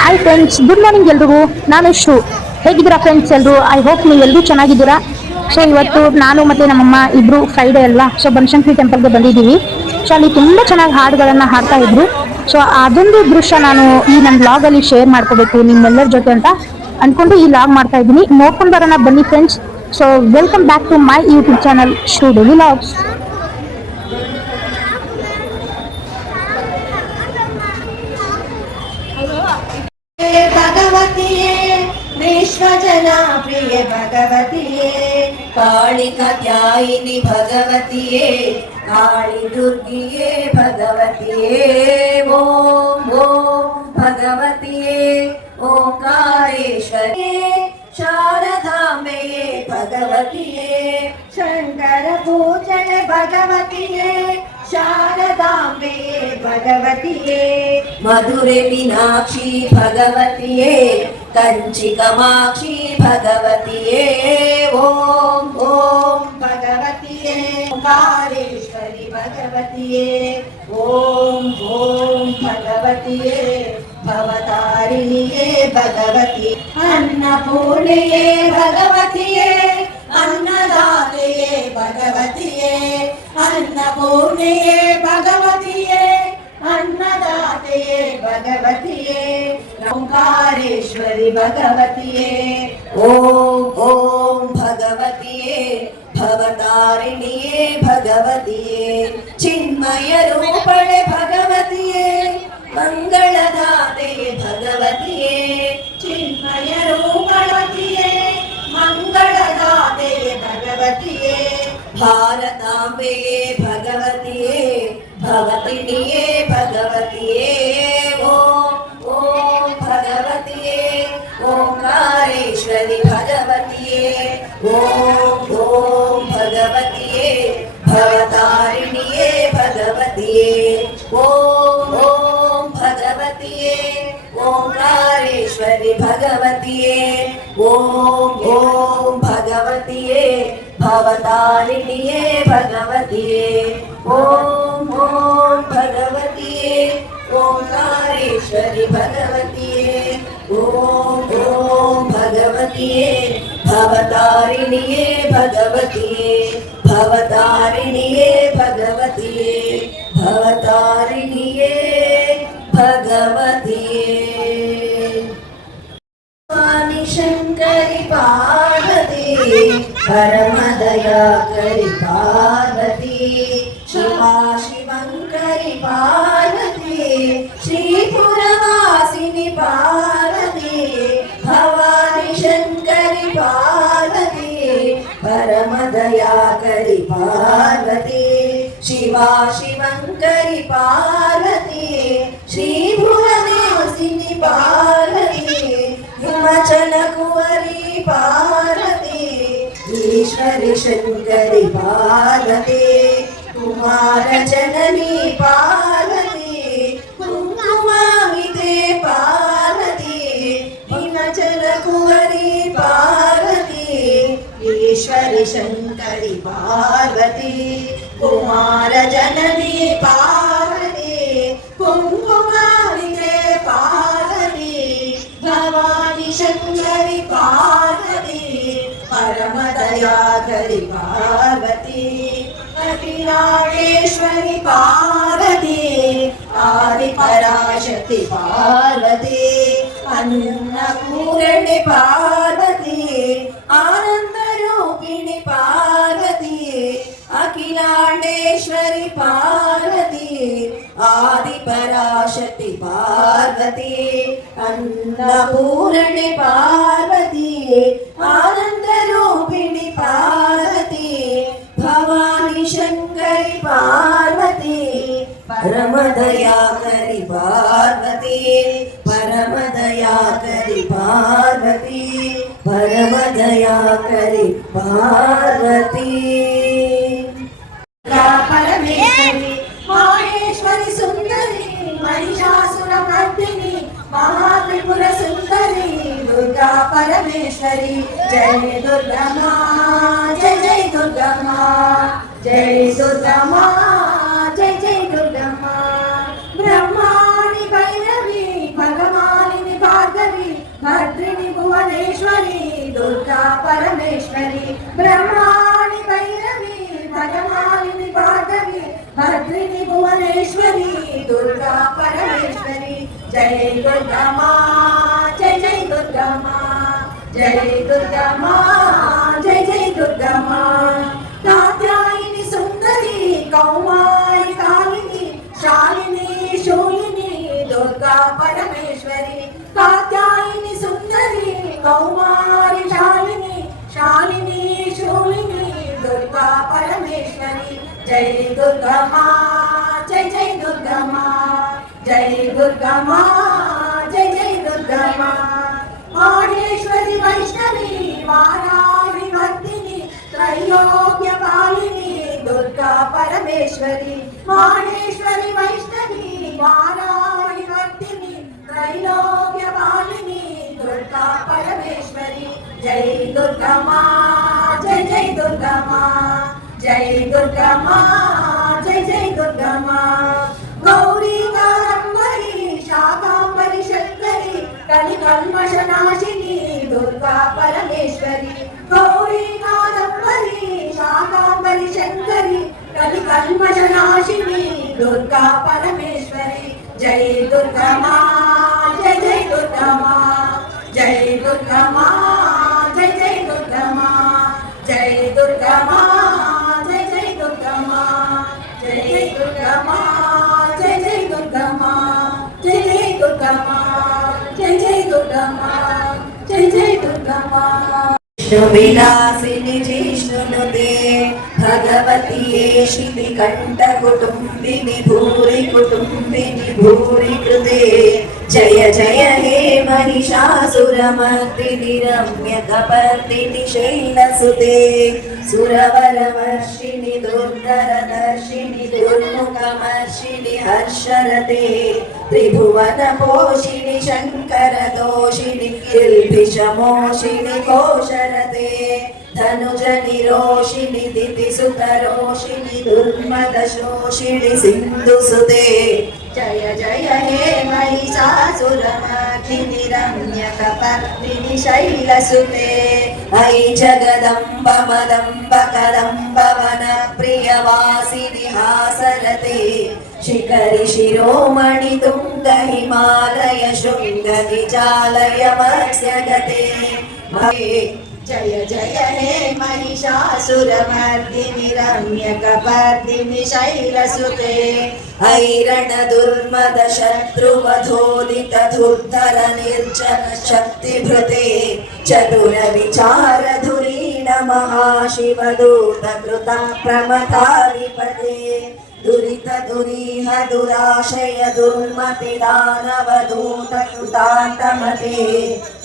Hi friends, good morning ಎಲ್ರಿಗೂ. ನಾನು ಶು. ಹೇಗಿದ್ದೀರಾ ಫ್ರೆಂಡ್ಸ್ ಎಲ್ಲರೂ? ಐ ಹೋಪ್ ನೀವು ಎಲ್ಲರೂ ಚೆನ್ನಾಗಿದ್ದೀರಾ. ಸೊ ಇವತ್ತು ನಾನು ಮತ್ತು ನಮ್ಮಮ್ಮ ಇಬ್ಬರು ಫ್ರೈಡೇ ಅಲ್ವಾ, ಸೊ ಬನಶಂಕರಿ ಟೆಂಪಲ್ಗೆ ಬಂದಿದ್ದೀವಿ. ಸೊ ಅಲ್ಲಿ ತುಂಬ ಚೆನ್ನಾಗಿ ಹಾಡುಗಳನ್ನು ಹಾಡ್ತಾ ಇದ್ರು. ಸೊ ಅದೊಂದು ದೃಶ್ಯ ನಾನು ಈ ನನ್ನ ಬ್ಲಾಗಲ್ಲಿ ಶೇರ್ ಮಾಡ್ಕೋಬೇಕು ನಿಮ್ಮೆಲ್ಲರ ಜೊತೆ ಅಂತ ಅಂದ್ಕೊಂಡು ಈ ಲಾಗ್ ಮಾಡ್ತಾ ಇದ್ದೀನಿ. ನೋಡ್ಕೊಂಡು ಬರೋಣ ಬನ್ನಿ friends. So welcome back to my YouTube channel ಶು ಡೈಲಿ ಲಾಗ್ಸ್. भगवतीये विश्वजना प्रिय भगवतीये काली कात्यायिनी भगवतीये काली दुर्गिये भगवतीये ओम ओम भगवतीये ओंकारेश्वरी शारदांबे भगवतीये शंकर पूजन भगवतीये शारदांबे भगवतीये मधुरे मीनाक्षी भगवतीये कंची कामाक्षी भगवतीये ओम ओम भगवतीये ओंकारेश्वरी भगवतीये ओम ओम भगवतीये भवतारिणीये भगवती अन्नपूर्णये भगवतीये अन्नदातये भगवतीये अन्नपूर्णये भगवतीये अन्नदातये भगवतीये ओंकारेश्वरी भगवतीये ओम ओम भगवतीये भवतारिणीये भगवतीये चिन्मय रूपणे भगवतीये मंगलदाते भगवतीये चिन्मय रूपणतीये मंगलदाते भगवतीये भारतांबे भगवतीये भवतिनिये भगवतीये ओम ओम भगवतीये ओंकारेश्वरी भगवतीये ओम ओम भगवतीये भवतारिणीये भगवतीये ओम ओम भगवतीये ओंकारेश्वरी भगवतीये ओम ओम भगवतीये भवतारिणीये भगवतीये ओम ओम भगवतीये ओंकारेश्वरी भगवतीये ओम ओम भगवतीये भवतारिणीये भगवतीये भवतारिणीये भगवतीये भवतारिणीये भगवतीये स्वामी शंकरी पार्वती परमदया करी पार्वती शिवा शिवंकरी पार्वती श्रीपुरवासिनी पार्वती भवानी शंकरी पार्वती परमदया करी पार्वती शिवा शिवंकरी पार्वती श्रीभुवनेसिनी पार्वती हिमाचल कुंवरी पार्वती ईश्वरी शंकरी पार्वती कुमार जननी पार्वती कुंकुमामिते पार्वती हिमाचल कुंवरी पार्वती ईश्वरी शंकरी पार्वती कुमार जननी पार्वती कुंकुमामिते पार्वती भवानी शंकरी पार्वती परमदया करी पार्वती अखिलांडेश्वरी पार्वती आदि पराशक्ति पार्वती अन्नपूर्णे पार्वती आनंद रूपिणी पार्वती अखिलांडेश्वरी पार्वती आदि पराशक्ति पार्वती अन्नपूर्णे पार्वती आनंद रूपिणी पार्वती भवानी शंकरी पार्वती परमदया करी पार्वती परमदया करी पार्वती परमदया करी पार्वती परमेश्वरी माहेश्वरी सुंदरी महिषासुर मर्दिनी महात्रिपुर सुंदरी दुर्गा परमेश्वरी जय दुर्गा माँ जय जय दुर्गा माँ जय दुर्गा माँ जय जय दुर्गा माँ ब्रह्माणी भैरवी भगवानी भद्रिणी भुवनेश्वरी दुर्गा परमेश्वरी ब्रह्माणि भैरवी भगवानी भार्गवी भद्रिणी भुवनेश्वरी दुर्गा परमेश्वरी जय दुर्गा माँ जय जय दुर्गा माँ जय दुर्गा माँ जय जय दुर्गा माँ कात्यायनी सुंदरी कौमारी कालिनी शालिनी शूलिनी दुर्गा परमेश्वरी कात्यायनी सुंदरी कौमारी शालिनी शालिनी शूलिनी दुर्गा परमेश्वरी जय दुर्गा माँ जय जय दुर्गा माँ जय दुर्गा माँ जय जय दुर्गा माँ माहेश्वरी वैष्णवी वाराहि वर्धिनी त्रैलोक्य पालिनी दुर्गा परमेश्वरी माहेश्वरी वैष्णवी वाराहि वर्धिनी त्रैलोक्य पालिनी दुर्गा परमेश्वरी जय दुर्गा माँ जय जय दुर्गा माँ जय दुर्गा माँ जय जय दुर्गा माँ गौरी कादंबरी शाकांबरी शंकरी कलिकल्मषनाशिनी दुर्गा परमेश्वरी गौरी कादंबरी शाकांबरी शंकरी कलिकल्मषनाशिनी दुर्गा परमेश्वरी जय दुर्गा माँ जय जय दुर्गा माँ जय दुर्गा माँ जय जय दुर्गा माँ जय दुर्गा माँ जय जय दुर्गा माँ जय जय दुर्गा माँ जय जय दुर्गा माँ जय जय दुर्गा माँ जय जय दुर्गा माँ जय जय दुर्गा माँ विलासिनी जिष्णुनुते भगवती शितिकण्ठ कुटुम्बिनी भूरि कुटुम्बिनी भूरि कृते जय जय हे महिषासुरमर्दिनि रम्यकपर्दिनि शैलसुते सुरवरवर्षिणि दुर्धरदर्शिनि दुर्मुखमर्षिणि हर्षरते त्रिभुवनपोषिणि शङ्करदोषिणि किल्बिषमोषिणि कोशरते धनुजनिरोषिणि दितिसुतरोषिणि दुर्मदशोषिणि सिन्धुसुते जय जय हे महिषासुरमर्दिनि रम्यकपर्दिनि शैलसुते अयि जगदम्ब मदम्ब कदम्ब वनप्रियवासिनि हासरते शिखरि शिरोमणि तुङ्ग हिमालय शृङ्ग निजालय मत्स्यगते जय जय हे महिषासुरमर्दिनि रम्यकपर्दिनि शैलसुते ऐरणदुर्मद शत्रुवधोदित धुर्धर निर्जन शक्तिभृते चतुर विचार धुरीण महाशिवदूत कृत प्रमथाधिपते दुरित दुरीह दुराशय दुर्मति दानवदूत कृतान्तमते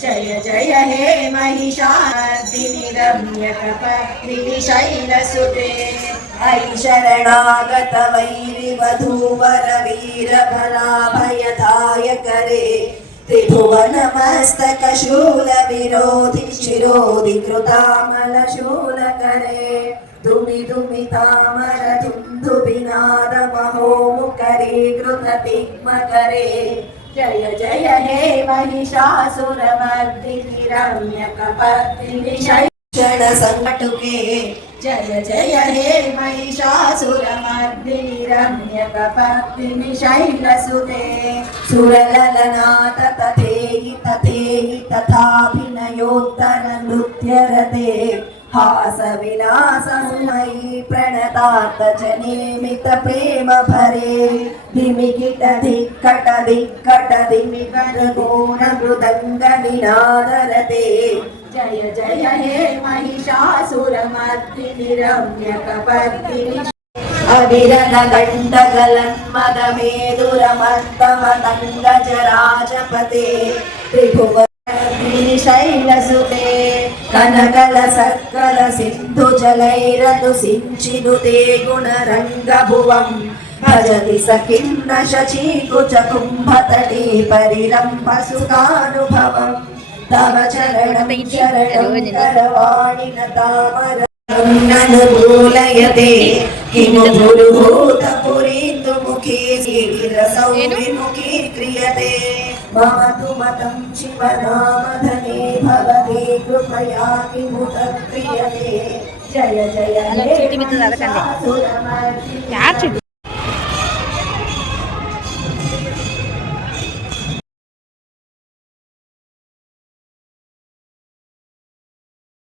जय जय हे महिषासुरमर्दिनि रम्यकपर्दिनि शैलसुते ऐ शरणागत वैरिवधूवर वीरबलाभयदायकरे त्रिभुवनमस्तक शूल विरोधि शिरोधि कृतामलशूलकरे दुमि दुमि तामर धुन्धुभिनाद महोमुखरे कृततिग्मकरे जय जय हे महिषासुरमर्दिनि रम्यकपर्दिनि शैलसुते जय जय हे महिषासुरमर्दिनि रम्यकपर्दिनि शैलसुते सुरललनाथ तथेहि तथेहि तथाभिनयोत्तर नृत्यरते हास विलासमयी प्रणतार्थ जनेमित प्रेम भरे धिमिकिट धिक्कट धिक्कट धिमिकट गोण मृदंग निनादरते जय जय हे महिषासुरमर्दिनि रम्यकपर्दिनि अविरल गण्डगलन्मदमेदुरमर्दमदङ्गजराजपते त्रिभुवनर्दिनि शैलसुते कनकल सक्कल सिन्धु जलैरनु सिञ्चिनुते गुणरङ्गभुवम् भजति सखिं न शचीकुच कुम्भतटे परिरम्भ सुखानुभवम् तव चरणं शरणं करवाणि न तामर ननुभूलयते किमु पुरुहूतपुरीन्दुमुखी विरसौ विमुखी क्रियते मम तु मतं शिवनामधने भवते कृपया किमुत क्रियते जय जय हे महिषासुरमर्दिनि